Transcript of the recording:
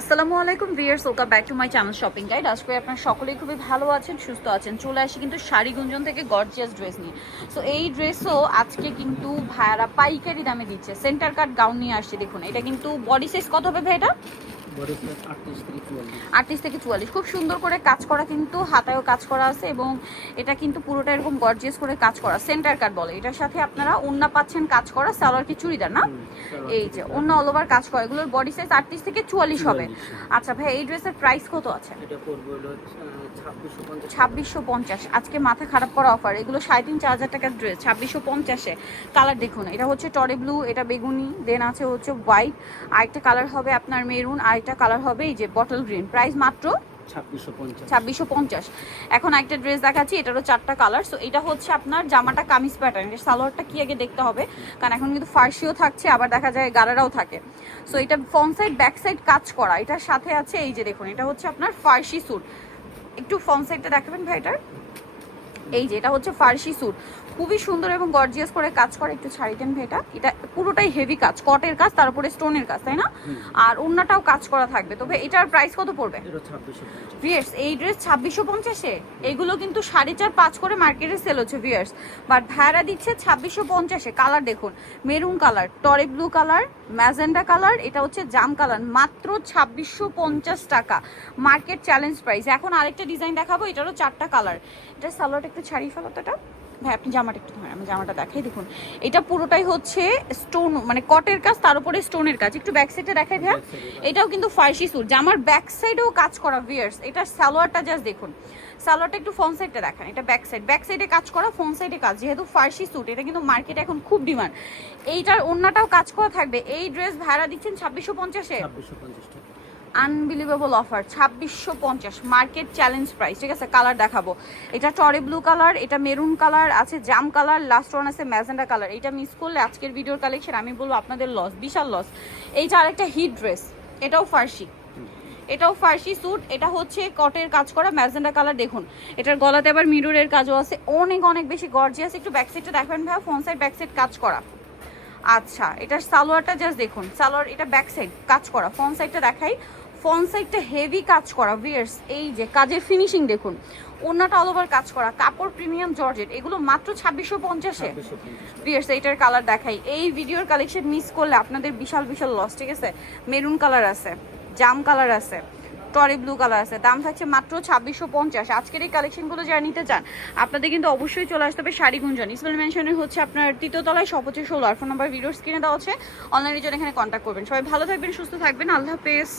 আসসালামু আলাইকুম viewers, welcome back to my channel shopping guide. আজকে আপনারা সকলেই খুবই ভালো আছেন, সুস্থ আছেন। চলে আসি কিন্তু শাড়ি গুঞ্জন থেকে গর্জিয়াস ড্রেস নিয়ে। সো এই ড্রেসও আজকে কিন্তু ভাইয়ারা পাইকারি দামে দিচ্ছে। সেন্টার কাট গাউন নিয়ে আসছে। দেখুন এটা কিন্তু বডি সাইজ কত হবে ভাই? এটা 38 থেকে 44। খুব সুন্দর করে কাজ করা, কিন্তু হাতায়ও কাজ করা আছে এবং এটা কিন্তু পুরোটা এরকম গর্জিয়াস করে কাজ করা, সেন্টার কাট বলে। এটার সাথে আপনারা ওন্না পাচ্ছেন কাজ করা, সালোয়ার কি চুড়িদার না, এই যে ওন্না অল ওভার কাজ করা। এগুলোর বডি সাইজ 38 থেকে 44 হবে। আচ্ছা ভাই, এই ড্রেসের প্রাইস কত আছে? এটা পড়বে হলো 2650। 2650। আজকে মাথা খারাপ করা অফার। এগুলো 3,500-4,000 টাকার ড্রেস 2650-এ। কালার দেখুন, এটা হচ্ছে টরে ব্লু, এটা বেগুনি, দেন আছে হচ্ছে হোয়াইট, আরেকটা কালার হবে আপনার মেরুন, আরেকটা কালার হবে এই যে বটল গ্রিন। প্রাইস মাত্র 2650। এখন একটা ড্রেস দেখাচ্ছি, এটারও 4টা কালার। সো এটা হচ্ছে আপনার জামাটা কামিজ প্যাটার্ন, এর সালোয়ারটা কি আগে দেখতে হবে, কারণ এখন কিন্তু ফার্সিও থাকছে, আবার দেখা যায় গারারাও থাকে। সো এটা ফ্রন্ট সাইড ব্যাক সাইড কাজ করা। এটার সাথে আছে এই যে দেখুন, এটা হচ্ছে আপনার ফার্সি স্যুট। একটু ফ্রন্ট সাইডটা দেখাবেন ভাই এটার। এই যে এটা হচ্ছে ফার্সি স্যুট, খুবই সুন্দর এবং গর্জিয়াস করে কাজ করে। একটু ছাড়ি দেন ভেটা। এটা পুরোটাই হেভি কাজ, কটের কাজ, তার উপরে স্টোনের কাজ, তাই না? আর ওন্নাটাও কাজ করা থাকবে। তবে এটার প্রাইস কত পড়বে? ভিয়ার্স, এই ড্রেস 2650-এ। এগুলো কিন্তু 4.5-5 করে মার্কেটে সেল হচ্ছে ভিয়ার্স, বাট ভাড়া দিচ্ছে 2650-এ। কালার দেখুন, মেরুন কালার, টরে ব্লু কালার, ম্যাজেন্ডা কালার, এটা হচ্ছে জাম কালার। মাত্র 2650 টাকা, মার্কেট চ্যালেঞ্জ প্রাইস। এখন আরেকটা ডিজাইন দেখাবো, এটারও 4টা কালার। এটা সালোয়ারটা একটু ছাড়িয়ে ফেলো তো। এটা ভাই আপনি জামাটা একটু ধরেন, আমি জামাটা দেখাই। দেখুন এটা পুরোটাই হচ্ছে স্টোন, মানে কটের কাজ, তার উপরে স্টোনের কাজ। একটু ব্যাক সাইডে দেখাই ভাই। এটাও কিন্তু ফার্সি স্যুট, জামার ব্যাক সাইডেও কাজ করা ভিয়ার্স। এটা সালোয়ারটা জাস্ট দেখুন, সালোয়ারটা একটু ফ্রন্ট সাইডটা দেখান। এটা ব্যাক সাইডে কাজ করা, ফ্রন্ট সাইডে কাজ। যেহেতু ফার্সি স্যুট, এটা কিন্তু মার্কেটে এখন খুব ডিমান্ড। এইটার ওন্নাটাও কাজ করা থাকবে। এই ড্রেস ভাড়া দিচ্ছেন 2650-এ। Unbelievable offer, 2650, market challenge price. ঠিক আছে, কালার দেখাবো। এটা টরে ব্লু কালার, এটা মেরুন কালার আছে, জাম কালার, লাস্ট ওয়ান আছে ম্যাজেন্ডা কালার। এটা মিস করলে আজকের ভিডিওর কালেকশন আমি বলবো আপনাদের লস, বিশাল লস। এইটা আরেকটা হিট ড্রেস, এটাও ফার্সি, এটাও ফার্সি স্যুট। এটা হচ্ছে কটের কাজ করা, ম্যাজেন্ডা কালার। দেখুন এটার গলাতে আবার মিররের কাজও আছে, অনেক অনেক বেশি গর্জিয়াস। একটু ব্যাক সাইডটা দেখবেন ভাই, ফ্রন্ট সাইড ব্যাক সাইড কাজ করা। আচ্ছা, এটার সালোয়ারটা জাস্ট দেখুন, সালোয়ার এটা ব্যাক সাইড কাজ করা। ফ্রন্ট সাইডটা দেখাই, ফ্রন্ট সাইডটা হেভি কাজ করা ভিয়ার্স। এই যে কাজের ফিনিশিং দেখুন, ওন্নাটা অল ওভার কাজ করা, কাপড় প্রিমিয়াম জর্জেট। এগুলো মাত্র 2650-এ ভিয়ার্স। এইটার কালার দেখাই। এই ভিডিওর কালেকশন মিস করলে আপনাদের বিশাল বিশাল লস। ঠিক আছে, মেরুন কালার আছে, জাম কালার আছে, টরে ব্লু কালার আছে। দাম থাকছে মাত্র 2650। আজকের এই কালেকশনগুলো যারা নিতে চান আপনাদের কিন্তু অবশ্যই চলে আসতে হবে শাড়ি গুঞ্জন। ইসমাইল মেনশনে হচ্ছে আপনার 3য় তলায়, শপ হচ্ছে 16। আর ফোন নাম্বার ভিডিওর স্ক্রিনে দেওয়া আছে, অনলাইনের জন্য এখানে কন্ট্যাক্ট করবেন। সবাই ভালো থাকবেন, সুস্থ থাকবেন, আল্লাহ হাফেজ।